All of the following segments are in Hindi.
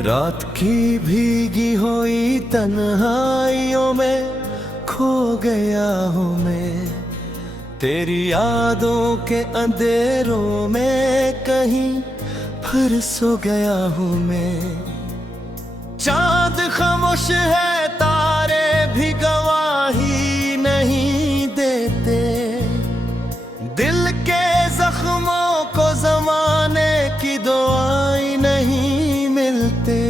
रात की भीगी हुई तन्हाइयों में खो गया हूँ मैं, तेरी यादों के अंधेरों में कहीं फिर सो गया हूँ मैं। चांद खामोश है, तारे भी गवाही नहीं देते, दिल के जख्मों को जमाने की दुआएं नहीं मिलते।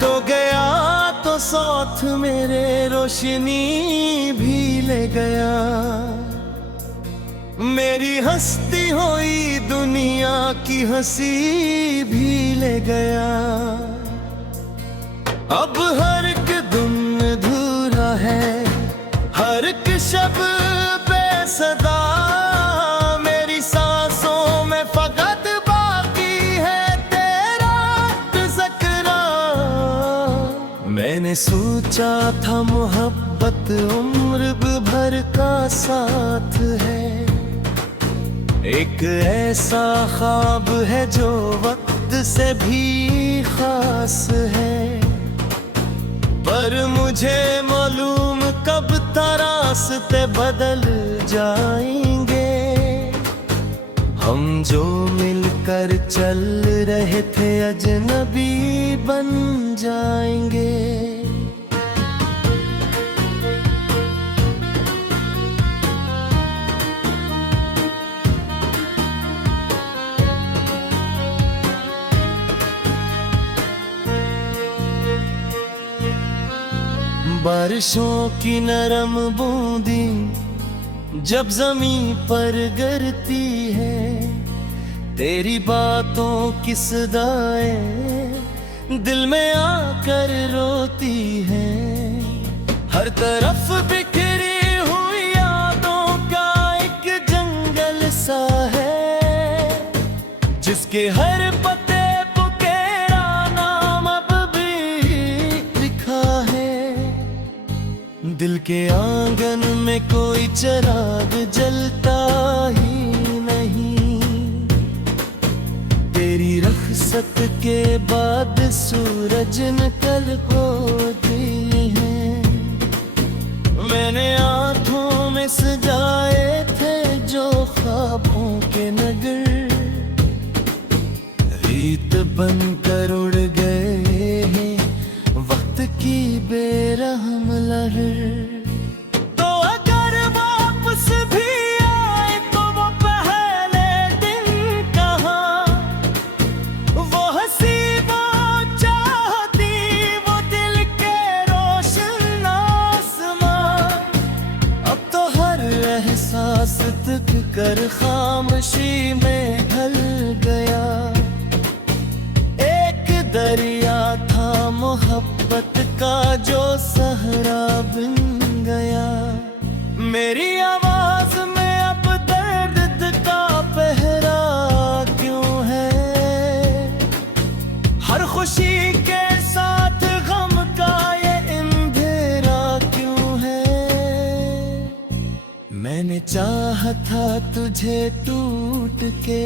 तो गया तो साथ मेरे रोशनी भी ले गया, मेरी हंसती हुई दुनिया की हंसी भी ले गया। अब हर एक दिन अधूरा है, हर एक शब बेसदा, मेरी सांसों में फकत बाकी है तेरा तज़किरा। मैंने सोचा था मोहब्बत उम्र भर का साथ है, एक ऐसा ख्वाब है जो वक्त से भी खास है। पर मुझे मालूम कब रास्ते बदल जाएंगे, हम जो मिलकर चल रहे थे अजनबी बन जाएंगे। बारिशों की नरम बूंदी जब जमीन पर गिरती है, तेरी बातों की सदाएं दिल में आकर रोती है। हर तरफ बिखरी हुई यादों का एक जंगल सा है, जिसके हर पत्ते दिल के आंगन में कोई चिराग जलता ही नहीं, तेरी रख़्सत के बाद सूरज निकल होती है। मैंने आँखों में सजाए थे जो ख्वाबों के नगर, रीत बनकर उड़ गए हैं वक्त की बेरहम लहर। तो अगर वापस भी आए तो वो पहले दिन कहाँ, वो हंसी वो चाहती वो दिल के रोशन आसमां। अब तो हर एहसास तक कर खामोशी में ढल गया, एक दरिया था मोहब्बत का जो सहरा बन गया। मेरी आवाज में अब दर्द का पहरा क्यों है, हर खुशी के साथ गम का ये अंधेरा क्यों है। मैंने चाहा था तुझे टूट के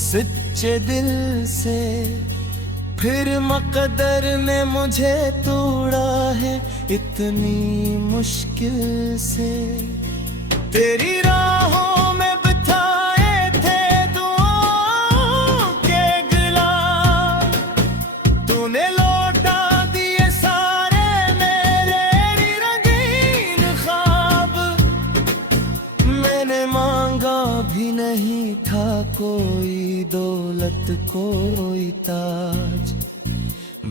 सच्चे दिल से, फिर मकदर ने मुझे तोड़ा है इतनी मुश्किल से। तेरी राहों में बिठाए थे दुआओं के गिलास, तूने लौटा दिए सारे मेरे रंगीन ख्वाब। मैंने मांगा भी नहीं था कोई दौलत कोई ताज,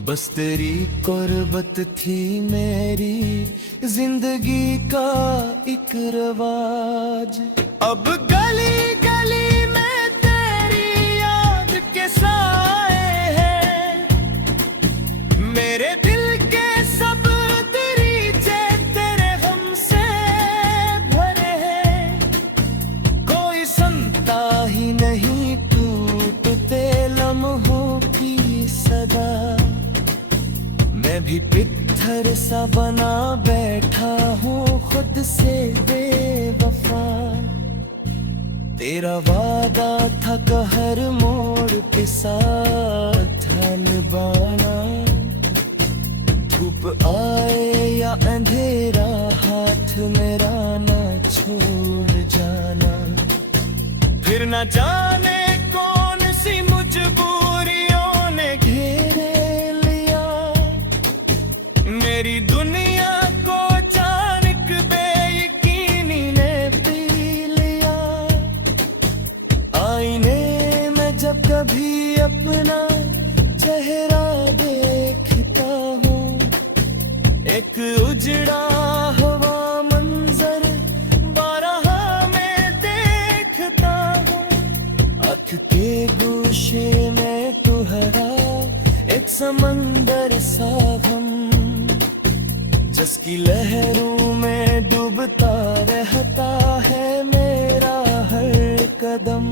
बस तेरी कुर्बत थी मेरी जिंदगी का एक रवाज। अब गली गली में तेरी याद के साए हैं, मेरे दिल के सब दरीचे तेरे गम से बैठा हूँ खुद से बेवफा। तेरा वादा था हर मोड़ पे साथ निभाना, धूप आए या अंधेरा हाथ मेरा ना छोड़ जाना। फिर न जाने कौन सी मजबूरियों ने घेरे लिया, मेरी दुनिया को अचानक बेयकीनी ने पी लिया। आईने में जब कभी अपना चेहरा देखता हूँ, एक उजड़ा हुआ मंजर बारह में देखता हूँ। आँख के गोशे में तुहरा एक समंदर सा गम, जिसकी लहरों में डूबता रहता है मेरा हर कदम।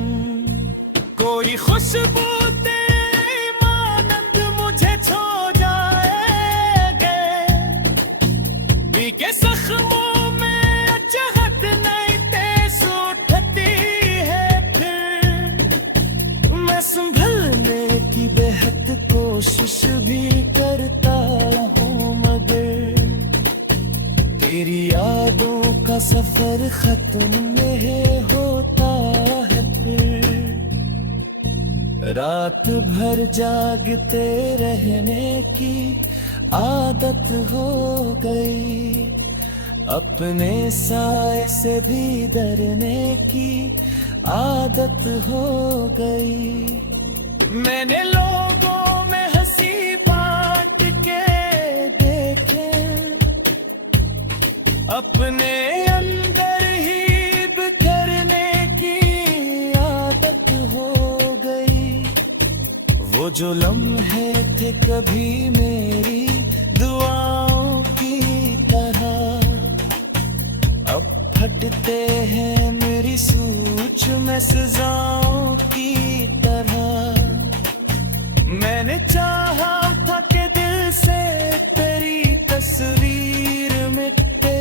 कोई खुशबू तेरी मानंद मुझे छो जाएगे, बीके जख्मों में चाहत नहीं तेज उठती है। फिर मैं संभलने की बेहद कोशिश भी करता हूँ, मगर तेरी यादों का सफर खत्म नहीं होता है। फिर रात भर जागते रहने की आदत हो गई, अपने साए से भी डरने की आदत हो गई। मैंने लोगों में हंसी बांट के देखे, अपने अंदर ही बिखरने की आदत हो गई। वो जो लम्हे थे कभी मेरी दुआओं की तरह, अब फटते हैं मेरी सोच में सजाओं की तरह। मैंने चाहा था कि दिल से तेरी तस्वीर मिटे,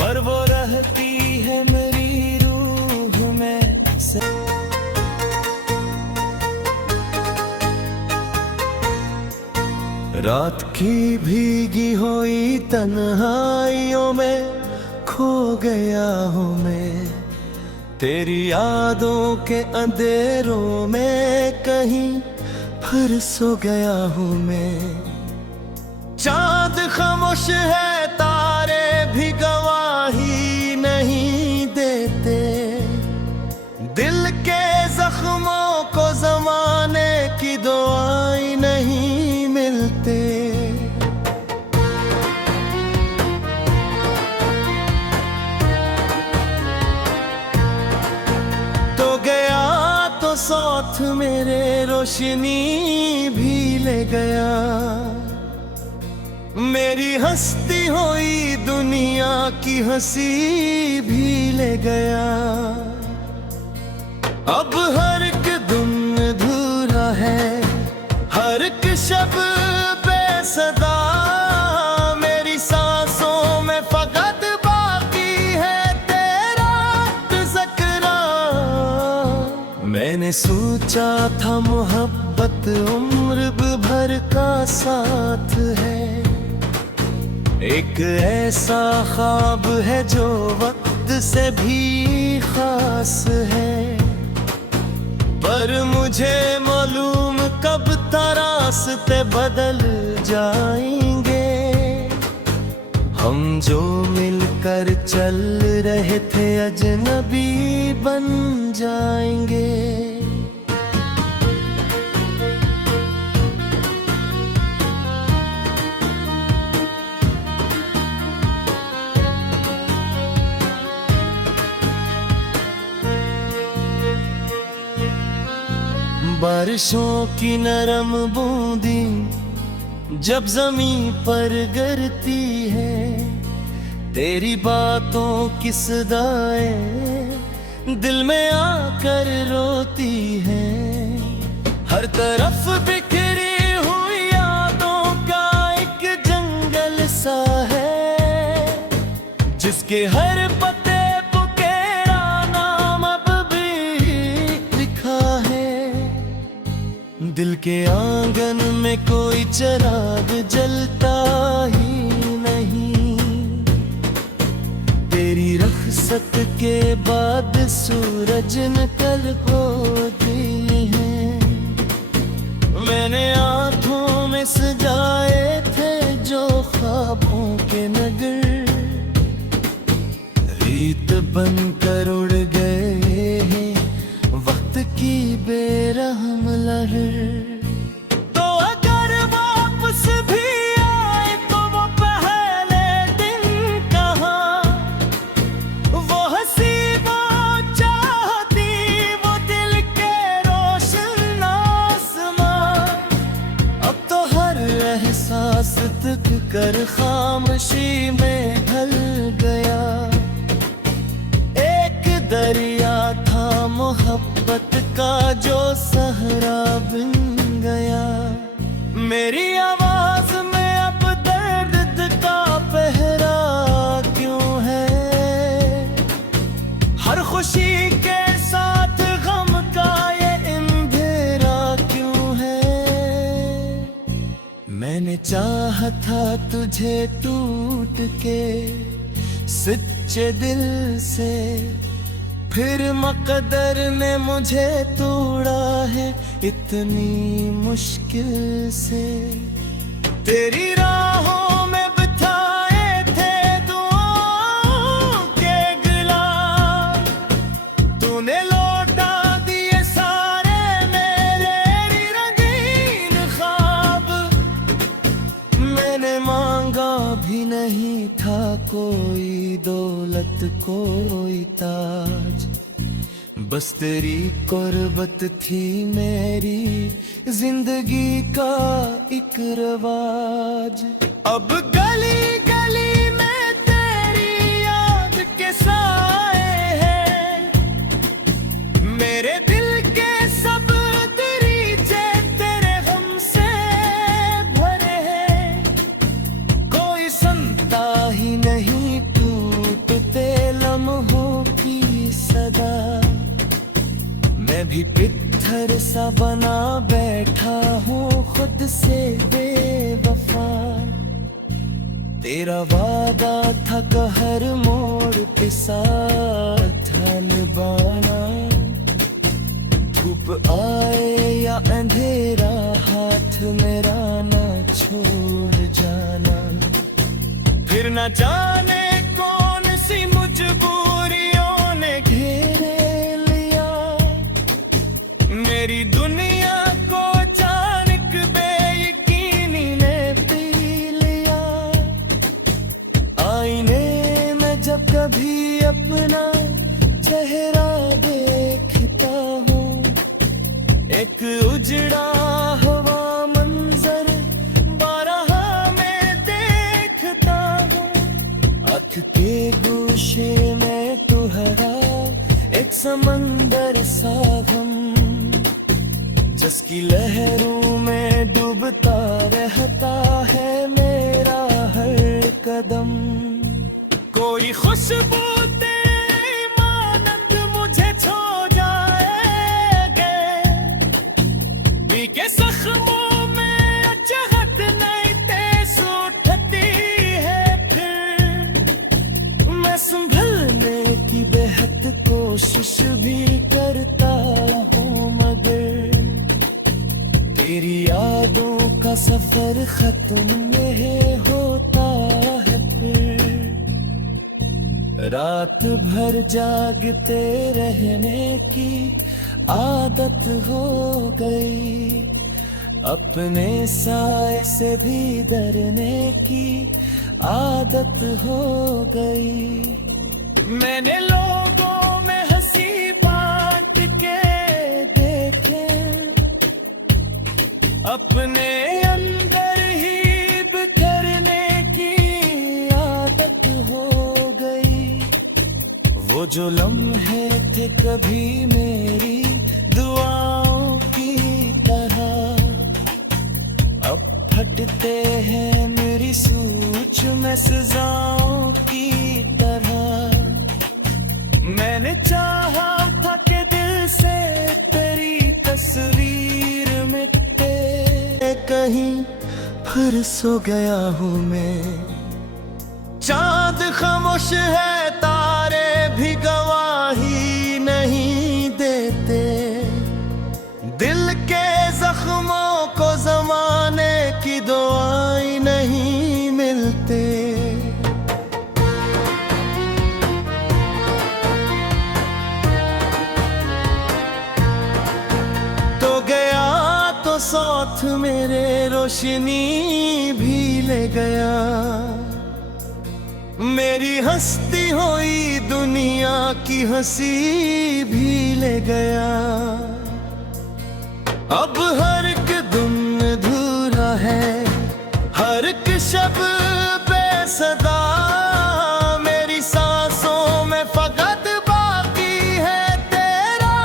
पर वो रहती है मेरी रूह में से। रात की भीगी हुई तन्हाइयों में खो गया हूँ मैं, तेरी यादों के अंधेरों में कहीं फिर सो गया हूँ मैं। चांद खामोश है, तारे भी गवाही नहीं देते, दिल के जख्मों को जमाने की दुआएं नहीं मिलते। तो गया तो साथ मेरे रोशनी भी ले गया, मेरी हंसती हुई दुनिया की हंसी भी ले गया। अब हर एक दिन अधूरा है, हर एक शब बेसदा, मेरी सांसों में फकत बाकी है तेरा तज़किरा। मैंने सोचा था मोहब्बत उम्र भर का साथ है, एक ऐसा ख्वाब है जो वक्त से भी खास है। पर मुझे मालूम कब था रास्ते बदल जाएंगे, हम जो मिलकर चल रहे थे अजनबी बन जाएंगे। बारिशों की नरम बूंदी जब जमीन पर गिरती है, तेरी बातों की सदाएं दिल में आकर रोती है। हर तरफ बिखरी हुई यादों का एक जंगल सा है, जिसके हर पते पुकेरा नाम अब भी लिखा है। दिल के आंगन में कोई चिराग जलता ही नहीं, तेरी रखसत के बाद सूरज निकल होती है। मैंने आंखों में सजाए थे जो ख्वाबों के नगर, रीत बनकर उड़ गए हैं वक्त की बेरहम लहर। तो अगर वापस भी आए तो वो पहले दिन कहाँ, वो हंसी वो चाहती वो दिल के रोशन आसमां। अब तो हर एहसास तक कर खामोशी में ढल गया। एक दरिया था मोहब्बत का जो सहरा बन गया। मेरी आवाज में अब दर्द का पहरा क्यों है, हर खुशी के साथ गम का ये अंधेरा क्यों है। मैंने चाहा था तुझे टूट के सच्चे दिल से, फिर मकदर ने मुझे तोड़ा है इतनी मुश्किल से। तेरी राहों में बिठाए थे दुआओं के गिलास, तूने लौटा दिए सारे मेरे रंगीन ख्वाब। मैंने मांगा भी नहीं था कोई दौलत कोई ताज, बस तेरी कुर्बत थी मेरी जिंदगी का एक रवाज। अब गली गली में तेरी याद के साए हैं, मेरे दिल के सब दरीचे तेरे गम से भरे हैं। कोई सुनता ही नहीं टूटते लम्हों की सदा, मैं भी पत्थर सा बना बैठा हूँ खुद से बेवफा। तेरा वादा था कि हर मोड़ पे साथ निभाना, धूप आए या अंधेरा हाथ मेरा ना छोड़ जाना। फिर न जाने कौन सी मजबूरियों ने घेरे लिया, मेरी दुनिया को अचानक बेयकीनी ने पी लिया। आईने में जब कभी अपना चेहरा देखता हूँ, एक उजड़ा हुआ मंजर बारहा में देखता हूँ। आँख के गोशे में तुहरा एक समंदर सा गम, जिसकी लहरों में डूबता रहता है मेरा हर कदम। कोई खुशबू तेरी मानंद मुझे छो जाएगे, के जख्मों में चाहत नहीं तेज उठती है। फिर मैं संभलने की बेहद कोशिश भी करता हूँ, मगर तेरी यादों का सफर खत्म नहीं होता है। फिर रात भर जागते रहने की आदत हो गई, अपने साए से भी डरने की आदत हो गई। मैंने लोगों में हंसी बांट के देखे, अपने अंदर ही बिखरने की आदत हो गई। वो जो लम्हे थे कभी मेरी दुआओं की तरह, अब फटते हैं मेरी सोच में सजाओं की तरह मैंने चाहा था कि दिल से तेरी तस्वीर मिटे। कहीं फिर सो गया हूँ मैं, चांद खामोश है, तारे भी गवाही नहीं देते। दिल के जख्मों को जमाने की दुआएं नहीं मिलते। तो गया तो साथ मेरे रोशनी भी ले गया। मेरी हंसती हुई दुनिया की हंसी भी ले गया। अब हर एक दिन अधूरा है, हर एक शब बेसदा। मेरी सांसों में फकत बाकी है तेरा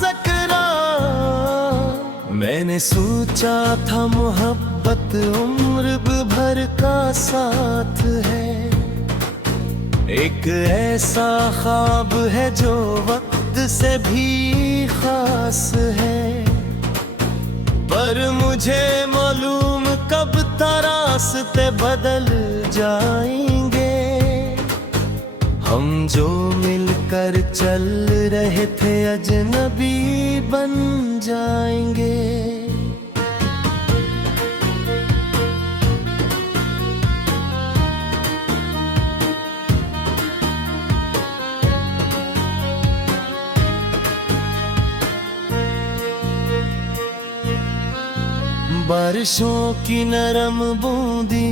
ज़िक्र। मैंने सोचा था मोहब्बत उम्र भर का साथ है। एक ऐसा ख्वाब है जो वक्त से भी खास है। पर मुझे मालूम कब रास्ते बदल जाएंगे। हम जो मिलकर चल रहे थे अजनबी बन जाएंगे। बारिशों की नरम बूंदी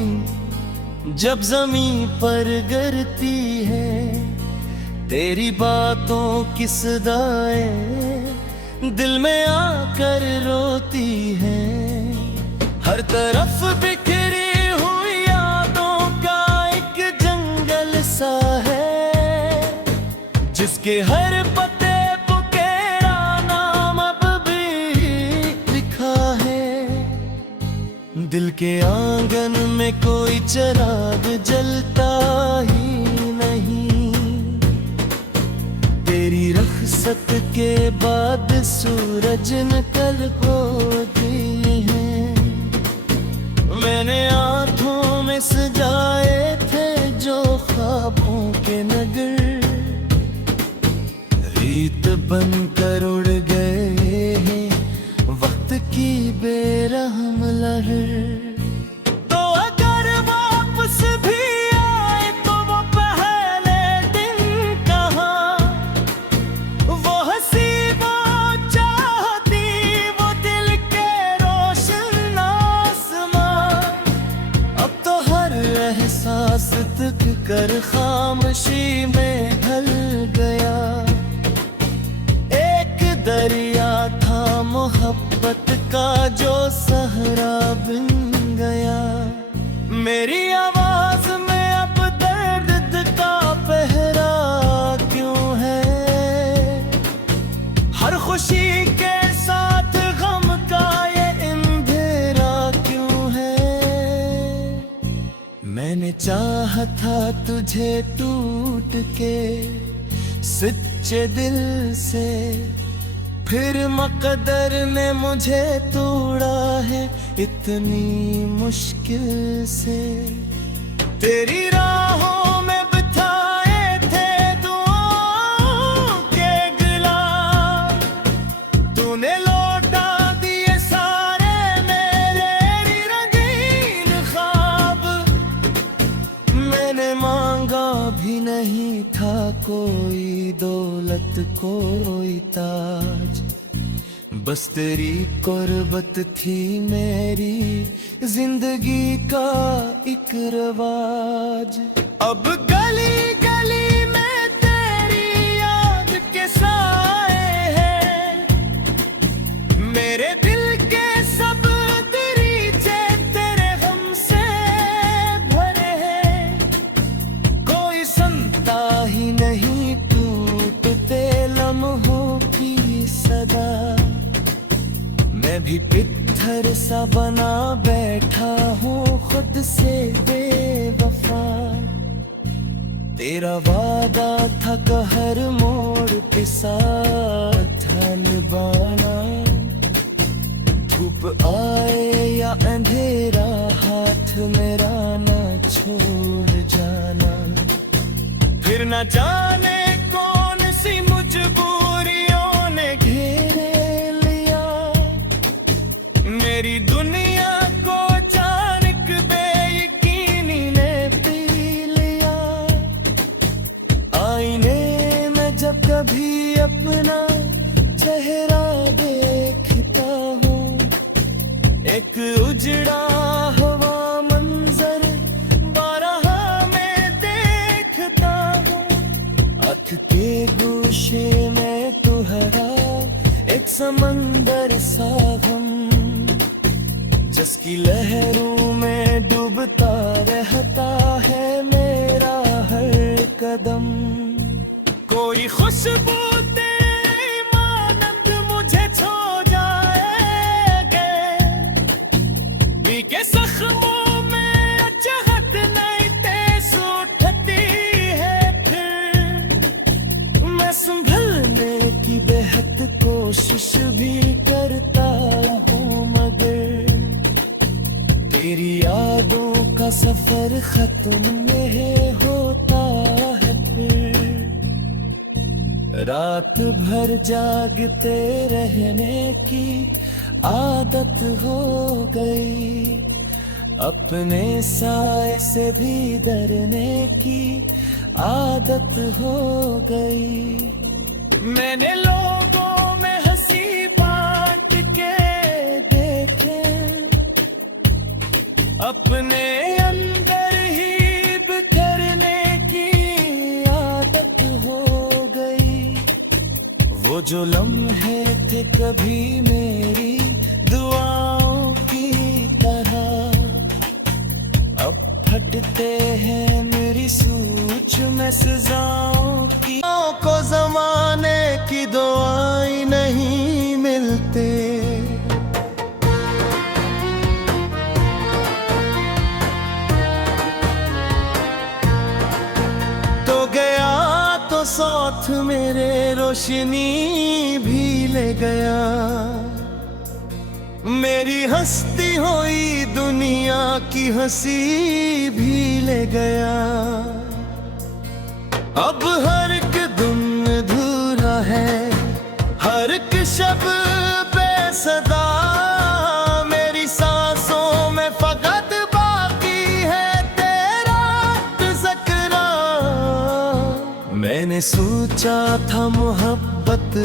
जब जमीन पर गिरती है, तेरी बातों की सदाएं दिल में आकर रोती है। हर तरफ बिखरी हुई यादों का एक जंगल सा है, जिसके हर पत्ते दिल के आंगन में कोई चिराग जलता ही नहीं। तेरी रख्सत के बाद सूरज निकल होती है। मैंने आँखों में सजाए थे जो ख्वाबों के नगर, रीत बनकर उड़ गए हैं वक्त की बेरहम लहर। तो अगर वापस भी आए तो वो पहले दिन कहाँ, वो हंसी वो चाहती वो दिल के रोशन आसमां। अब तो हर एहसास तक कर खामोशी में ढल गया। एक दरिया था मोहब्बत का जो सहरा बन गया। मेरी आवाज में अब दर्द का पहरा क्यों है? हर खुशी के साथ गम का ये अंधेरा क्यों है? मैंने चाहा था तुझे टूट के सच्चे दिल से, फिर मकदर ने मुझे तोड़ा है इतनी मुश्किल से। तेरी राहों में बिछाए थे दुआओं के गिलाफ, तूने लौटा दिए सारे मेरे रंगीन ख्वाब। मैंने मांगा भी नहीं था कोई दौलत कोई ताज, बस तेरी कुर्बत थी मेरी जिंदगी का एक रवाज। अब गली गली में तेरी याद के साए हैं, मेरे दिल के सब दरीचे तेरे गम से भरे हैं। कोई सुनता ही नहीं टूटते लम्हों की सदा, मैं भी पत्थर सा बना बैठा हूँ। खुद से बेवफा। तेरा वादा था हर मोड़ पे साथ निभाना, धूप आए या अंधेरा हाथ मेरा ना छोड़ जाना। फिर न जाने कौन सी मजबूरियों ने घेरे लिया, मेरी दुनिया को अचानक बेयकीनी ने पी लिया। आईने में जब कभी अपना चेहरा देखता हूँ, एक उजड़ा हुआ मंजर बारहा में देखता हूँ। आँख के गोशे में तुहरा एक समंदर सा गम, जिसकी लहरों में डूबता रहता है मेरा हर कदम। कोई खुशबू तेरी मानंद मुझे छो जाएगे, बीके जख्मों में अजहत नहीं तेज उठती है। फिर मैं संभलने की बेहद कोशिश भी करता हूँ, मगर तेरी यादों का सफर खत्म नहीं होता है। फिर रात भर जागते रहने की आदत हो गई, अपने साए से भी डरने की आदत हो गई। मैंने लोगों में हंसी बांट के देखे, अपने अंदर ही बिखरने की आदत हो गई। वो जो लम्हे थे कभी मेरी दुआओं की तरह, अब फटते हैं मेरी सोच में सजाओं की। को जमाने की दुआएं नहीं मिलते, तो गया तो साथ मेरे रोशनी भी ले गया। मेरी हंसती हुई दुनिया की हंसी भी ले गया। अब हर एक दिन अधूरा है, हर एक शब्द बेसदा। मेरी सांसों में फकत बाकी है तेरा ज़िक्र। मैंने सोचा था मोहब्बत